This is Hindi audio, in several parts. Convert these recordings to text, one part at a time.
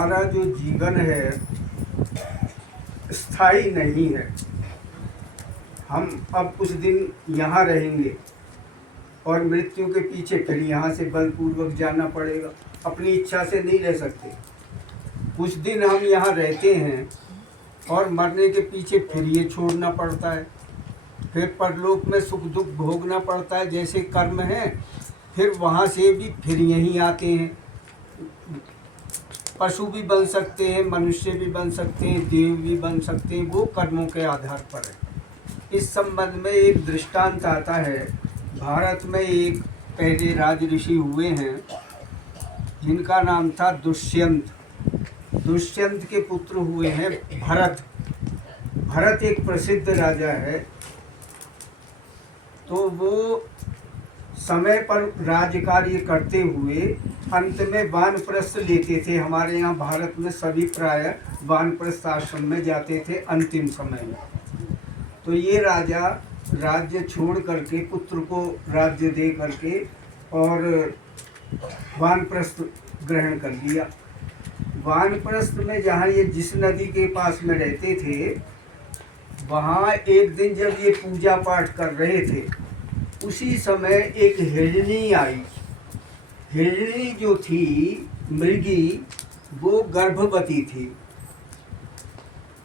हमारा जो जीवन है स्थायी नहीं है। हम अब कुछ दिन यहाँ रहेंगे और मृत्यु के पीछे फिर यहाँ से बलपूर्वक जाना पड़ेगा। अपनी इच्छा से नहीं रह सकते। कुछ दिन हम यहाँ रहते हैं और मरने के पीछे फिर ये छोड़ना पड़ता है। फिर परलोक में सुख दुख भोगना पड़ता है, जैसे कर्म है। फिर वहाँ से भी फिर यहीं आते हैं। पशु भी बन सकते हैं, मनुष्य भी बन सकते हैं, देव भी बन सकते हैं, वो कर्मों के आधार पर है। इस संबंध में एक दृष्टांत आता है। भारत में एक पहले राज ऋषि हुए हैं जिनका नाम था दुष्यंत। दुष्यंत के पुत्र हुए हैं भरत। भरत एक प्रसिद्ध राजा है। तो वो समय पर राज कार्य करते हुए अंत में वानप्रस्थ लेते थे। हमारे यहाँ भारत में सभी प्राय वानप्रस्थ आश्रम में जाते थे अंतिम समय में। तो ये राजा राज्य छोड़ करके, पुत्र को राज्य दे करके और वानप्रस्थ ग्रहण कर लिया। वानप्रस्थ में जहाँ ये जिस नदी के पास में रहते थे, वहाँ एक दिन जब ये पूजा पाठ कर रहे थे, उसी समय एक हिरणी आई। हिरणी जो थी मृगी, वो गर्भवती थी।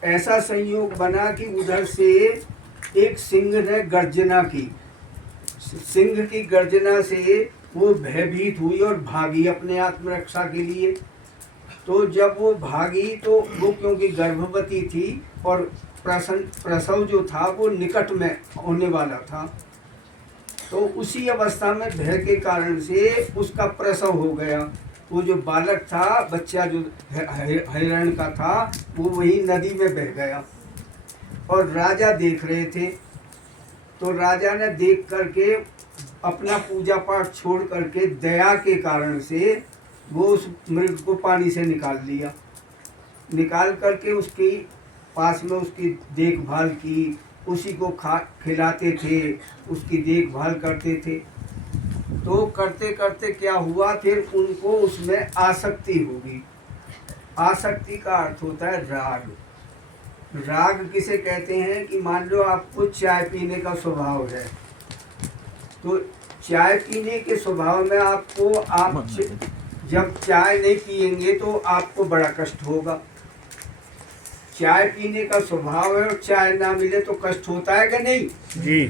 ऐसा संयोग बना कि उधर से एक सिंह ने गर्जना की। सिंह की गर्जना से वो भयभीत हुई और भागी अपने आत्मरक्षा के लिए। तो जब वो भागी तो वो क्योंकि गर्भवती थी और प्रसव जो था वो निकट में होने वाला था, तो उसी अवस्था में भय के कारण से उसका प्रसव हो गया। वो जो बालक था, बच्चा जो हिरण का था, वो वही नदी में बह गया। और राजा देख रहे थे। तो राजा ने देख करके अपना पूजा पाठ छोड़ करके दया के कारण से वो उस मृग को पानी से निकाल लिया। निकाल करके उसकी पास में उसकी देखभाल की, उसी को खिलाते थे, उसकी देखभाल करते थे। तो करते करते क्या हुआ, फिर उनको उसमें आसक्ति होगी। आसक्ति का अर्थ होता है राग। राग किसे कहते हैं कि मान लो आपको चाय पीने का स्वभाव है, तो चाय पीने के स्वभाव में आपको जब चाय नहीं पिएंगे तो आपको बड़ा कष्ट होगा। चाय पीने का स्वभाव है और चाय ना मिले तो कष्ट होता है कि नहीं जी।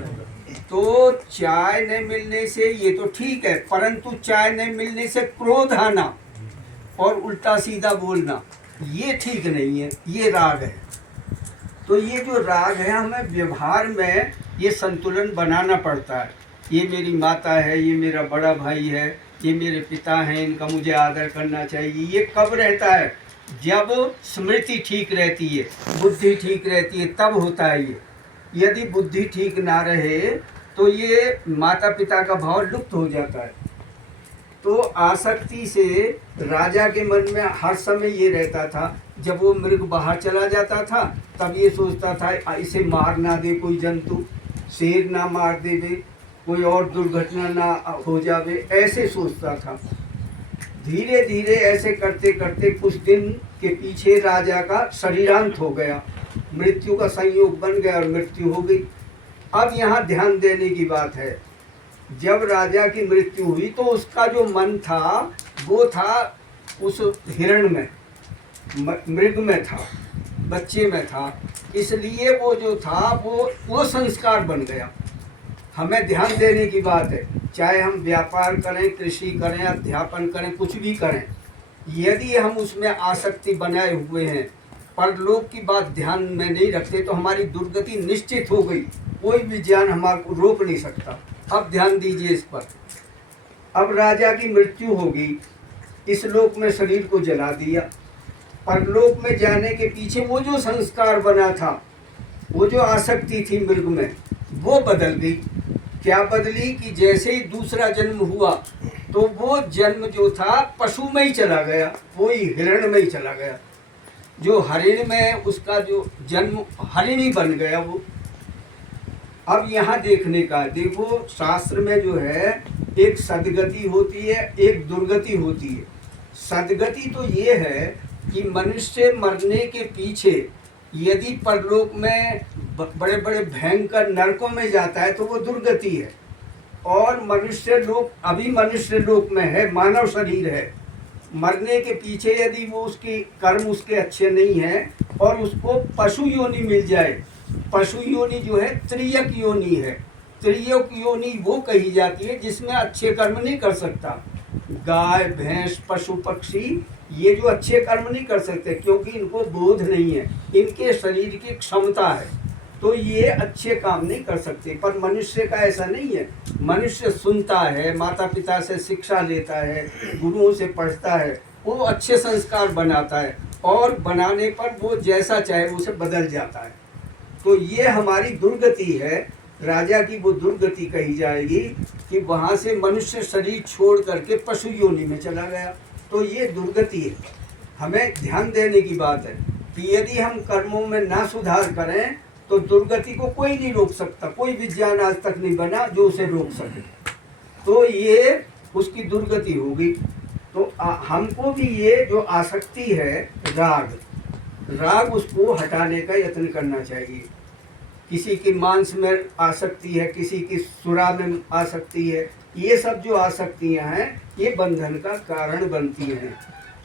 तो चाय नहीं मिलने से ये तो ठीक है, परंतु चाय नहीं मिलने से क्रोध आना और उल्टा सीधा बोलना, ये ठीक नहीं है। ये राग है। तो ये जो राग है, हमें व्यवहार में ये संतुलन बनाना पड़ता है। ये मेरी माता है, ये मेरा बड़ा भाई है, ये मेरे पिता हैं, इनका मुझे आदर करना चाहिए। ये कब रहता है? जब स्मृति ठीक रहती है, बुद्धि ठीक रहती है, तब होता है ये। यदि बुद्धि ठीक ना रहे तो ये माता पिता का भाव लुप्त हो जाता है। तो आसक्ति से राजा के मन में हर समय ये रहता था। जब वो मृग बाहर चला जाता था तब ये सोचता था इसे मार ना दे कोई जंतु, शेर ना मार देवे, कोई और दुर्घटना ना हो जावे, ऐसे सोचता था। धीरे धीरे ऐसे करते करते कुछ दिन के पीछे राजा का शरीरांत हो गया, मृत्यु का संयोग बन गया और मृत्यु हो गई। अब यहाँ ध्यान देने की बात है, जब राजा की मृत्यु हुई तो उसका जो मन था वो था उस हिरण में, मृग में था, बच्चे में था। इसलिए वो जो था वो संस्कार बन गया। हमें ध्यान देने की बात है, चाहे हम व्यापार करें, कृषि करें, अध्यापन करें, कुछ भी करें, यदि हम उसमें आसक्ति बनाए हुए हैं, परलोक की बात ध्यान में नहीं रखते, तो हमारी दुर्गति निश्चित हो गई। कोई भी ज्ञान हमारे रोक नहीं सकता। अब ध्यान दीजिए इस पर। अब राजा की मृत्यु होगी, इस लोक में शरीर को जला दिया। परलोक में जाने के पीछे वो जो संस्कार बना था, वो जो आसक्ति थी मृग में, वो बदल गई। क्या बदली कि जैसे ही दूसरा जन्म हुआ तो वो जन्म जो था पशु में ही चला गया, वो ही हिरण में ही चला गया। जो हरिण में उसका जो जन्म हरिणी बन गया वो। अब यहाँ देखने का, देखो शास्त्र में जो है एक सदगति होती है, एक दुर्गति होती है। सदगति तो ये है कि मनुष्य मरने के पीछे यदि परलोक में बड़े बड़े भयंकर नरकों में जाता है तो वो दुर्गति है। और मनुष्य लोक, अभी मनुष्य लोक में है, मानव शरीर है, मरने के पीछे यदि वो उसकी कर्म उसके अच्छे नहीं है और उसको पशु योनि मिल जाए, पशु योनि जो है त्रियक योनि है, त्रियक योनि वो कही जाती है जिसमें अच्छे कर्म नहीं कर सकता। गाय भैंस पशु पक्षी ये जो अच्छे कर्म नहीं कर सकते क्योंकि इनको बोध नहीं है, इनके शरीर की क्षमता है, तो ये अच्छे काम नहीं कर सकते। पर मनुष्य का ऐसा नहीं है, मनुष्य सुनता है, माता पिता से शिक्षा लेता है, गुरुओं से पढ़ता है, वो अच्छे संस्कार बनाता है और बनाने पर वो जैसा चाहे उसे बदल जाता है। तो ये हमारी दुर्गति है, राजा की वो दुर्गति कही जाएगी कि वहाँ से मनुष्य शरीर छोड़ करके पशु योनि में चला गया। तो ये दुर्गति है, हमें ध्यान देने की बात है कि यदि हम कर्मों में ना सुधार करें तो दुर्गति को कोई नहीं रोक सकता, कोई विज्ञान आज तक नहीं बना जो उसे रोक सके। तो ये उसकी दुर्गति होगी। तो हमको भी ये जो आसक्ति है राग, राग उसको हटाने का यत्न करना चाहिए। किसी की मांस में आसक्ति है, किसी की सुरा में आसक्ति है, ये सब जो आसक्तियां हैं ये बंधन का कारण बनती हैं।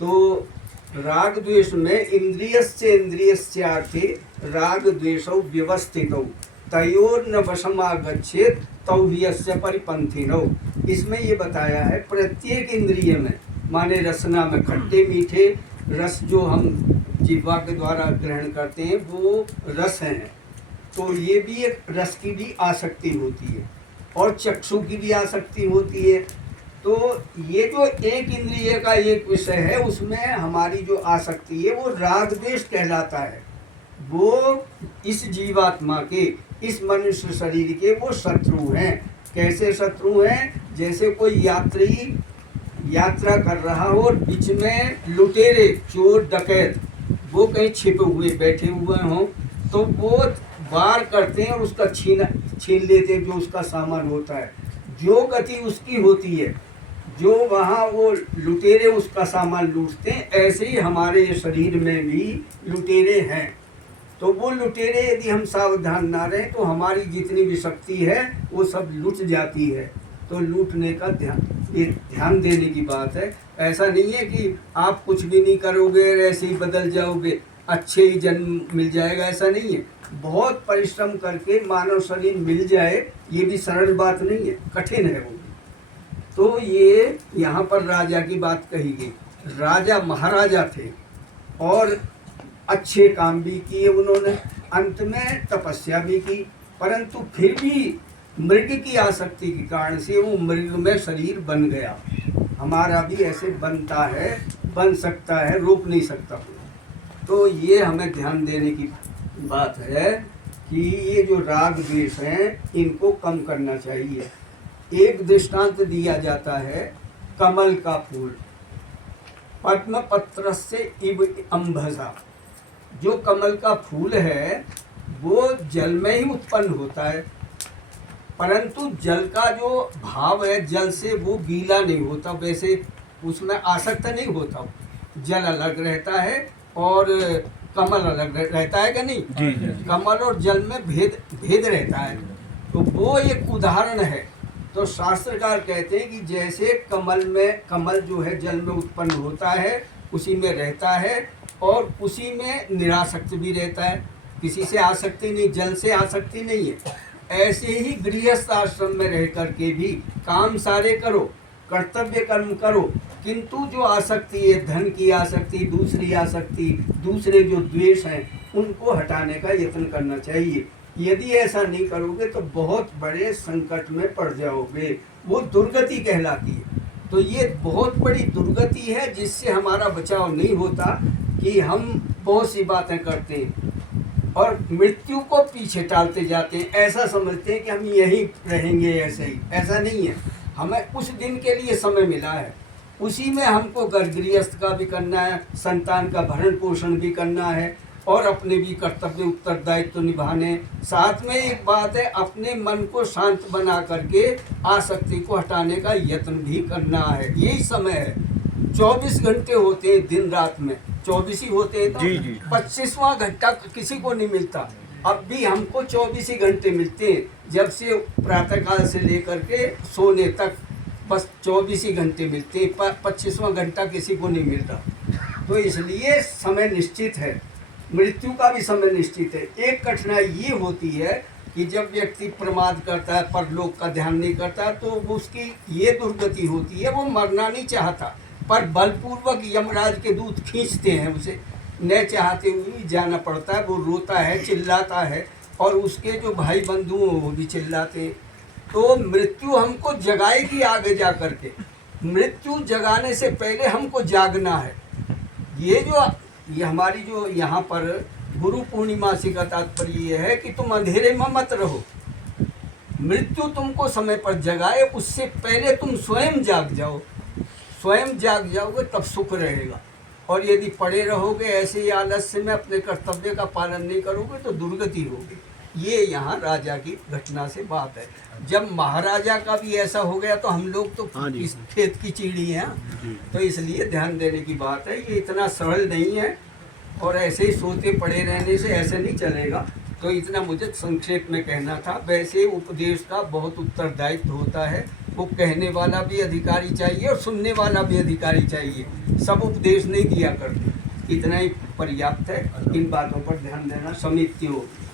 तो राग द्वेष में इंद्रियस्य इंद्रियस्यार्थे राग द्वेषौ व्यवस्थितौ तयोर्न वशमागच्छेत् तौ ह्यस्य परिपन्थिनौ। इसमें ये बताया है प्रत्येक इंद्रिय में, माने रसना में खट्टे मीठे रस जो हम जीवा के द्वारा ग्रहण करते हैं वो रस हैं, तो ये भी एक रस की भी आसक्ति होती है और चक्षु की भी आसक्ति होती है। तो ये जो एक इंद्रिय का एक विषय है उसमें हमारी जो आसक्ति है वो राग द्वेष कहलाता है। वो इस जीवात्मा के, इस मनुष्य शरीर के वो शत्रु हैं। कैसे शत्रु हैं? जैसे कोई यात्री यात्रा कर रहा हो और बीच में लुटेरे चोर डकैत वो कहीं छिपे हुए बैठे हुए हों तो वो वार करते हैं और उसका छीन लेते हैं जो उसका सामान होता है। जो गति उसकी होती है, जो वहाँ वो लुटेरे उसका सामान लूटते हैं, ऐसे ही हमारे शरीर में भी लुटेरे हैं। तो वो लुटेरे यदि हम सावधान ना रहें तो हमारी जितनी भी शक्ति है वो सब लुट जाती है। तो लूटने का ध्यान देने की बात है। ऐसा नहीं है कि आप कुछ भी नहीं करोगे ऐसे ही बदल जाओगे, अच्छे ही जन्म मिल जाएगा, ऐसा नहीं है। बहुत परिश्रम करके मानव शरीर मिल जाए ये भी सरल बात नहीं है, कठिन है वो। तो ये यहाँ पर राजा की बात कही गई। राजा महाराजा थे और अच्छे काम भी किए उन्होंने, अंत में तपस्या भी की, परंतु फिर भी मृग की आसक्ति के कारण से वो मृग में शरीर बन गया। हमारा भी ऐसे बनता है, बन सकता है, रोक नहीं सकता। तो ये हमें ध्यान देने की बात है कि ये जो राग द्वेष हैं इनको कम करना चाहिए। एक दृष्टांत दिया जाता है कमल का फूल, पद्म पत्र से इव अम्भसा। जो कमल का फूल है वो जल में ही उत्पन्न होता है, परंतु जल का जो भाव है जल से वो गीला नहीं होता, वैसे उसमें आसक्त नहीं होता। जल अलग रहता है और कमल अलग रहता है कि नहीं? जी। कमल और जल में भेद रहता है। तो वो एक उदाहरण है। तो शास्त्रकार कहते हैं कि जैसे कमल जो है जल में उत्पन्न होता है, उसी में रहता है और उसी में निरासक्त भी रहता है, किसी से आसक्ति नहीं, जल से आसक्ति नहीं है। ऐसे ही गृहस्थ आश्रम में रह करके भी काम सारे करो, कर्तव्य कर्म करो, किंतु जो आसक्ति है, धन की आसक्ति, दूसरी आसक्ति, दूसरे जो द्वेष हैं उनको हटाने का यत्न करना चाहिए। यदि ऐसा नहीं करोगे तो बहुत बड़े संकट में पड़ जाओगे, वो दुर्गति कहलाती है। तो ये बहुत बड़ी दुर्गति है जिससे हमारा बचाव नहीं होता कि हम बहुत सी बातें करते हैं और मृत्यु को पीछे टालते जाते हैं, ऐसा समझते हैं कि हम यहीं रहेंगे ऐसे ही। ऐसा नहीं है, हमें कुछ दिन के लिए समय मिला है, उसी में हमको गृहस्थ का भी करना है, संतान का भरण पोषण भी करना है और अपने भी कर्तव्य उत्तरदायित्व तो निभाने। साथ में एक बात है, अपने मन को शांत बना करके आसक्ति को हटाने का यत्न भी करना है। यही समय है, 24 घंटे होते हैं दिन रात में, 24 ही होते हैं, जी, तो जी। 25वां घंटा किसी को नहीं मिलता। अब भी हमको 24 ही घंटे मिलते हैं, जब से प्रातःकाल से लेकर के सोने तक बस 24 ही घंटे मिलते हैं, 25वां घंटा किसी को नहीं मिलता। तो इसलिए समय निश्चित है, मृत्यु का भी समय निश्चित है। एक कठिनाई ये होती है कि जब व्यक्ति प्रमाद करता है, परलोक का ध्यान नहीं करता, तो वो उसकी ये दुर्गति होती है, वो मरना नहीं चाहता, पर बलपूर्वक यमराज के दूत खींचते हैं उसे, न चाहते हुए भी जाना पड़ता है। वो रोता है, चिल्लाता है, और उसके जो भाई बंधु हैं वो भी चिल्लाते हैं। तो मृत्यु हमको जगाएगी आगे जा कर के। मृत्यु जगाने से पहले हमको जागना है। ये हमारी जो यहाँ पर गुरु पूर्णिमा से का तात्पर्य ये है कि तुम अंधेरे में मत रहो। मृत्यु तुमको समय पर जगाए, उससे पहले तुम स्वयं जाग जाओ। स्वयं जाग जाओगे तब सुख रहेगा। और यदि पड़े रहोगे ऐसे ही आलस्य में, अपने कर्तव्य का पालन नहीं करोगे, तो दुर्गति होगी। ये यहाँ राजा की घटना से बात है। जब महाराजा का भी ऐसा हो गया तो हम लोग तो हाँ जी। इस खेत की चिड़ी हैं, तो इसलिए ध्यान देने की बात है। ये इतना सरल नहीं है, और ऐसे ही सोते पड़े रहने से ऐसे नहीं चलेगा। तो इतना मुझे संक्षेप में कहना था। वैसे उपदेश का बहुत उत्तरदायित्व होता है, वो कहने वाला भी अधिकारी चाहिए और सुनने वाला भी अधिकारी चाहिए। सब उपदेश नहीं दिया करते। इतना ही पर्याप्त है। इन बातों पर ध्यान देना। समिति होगी।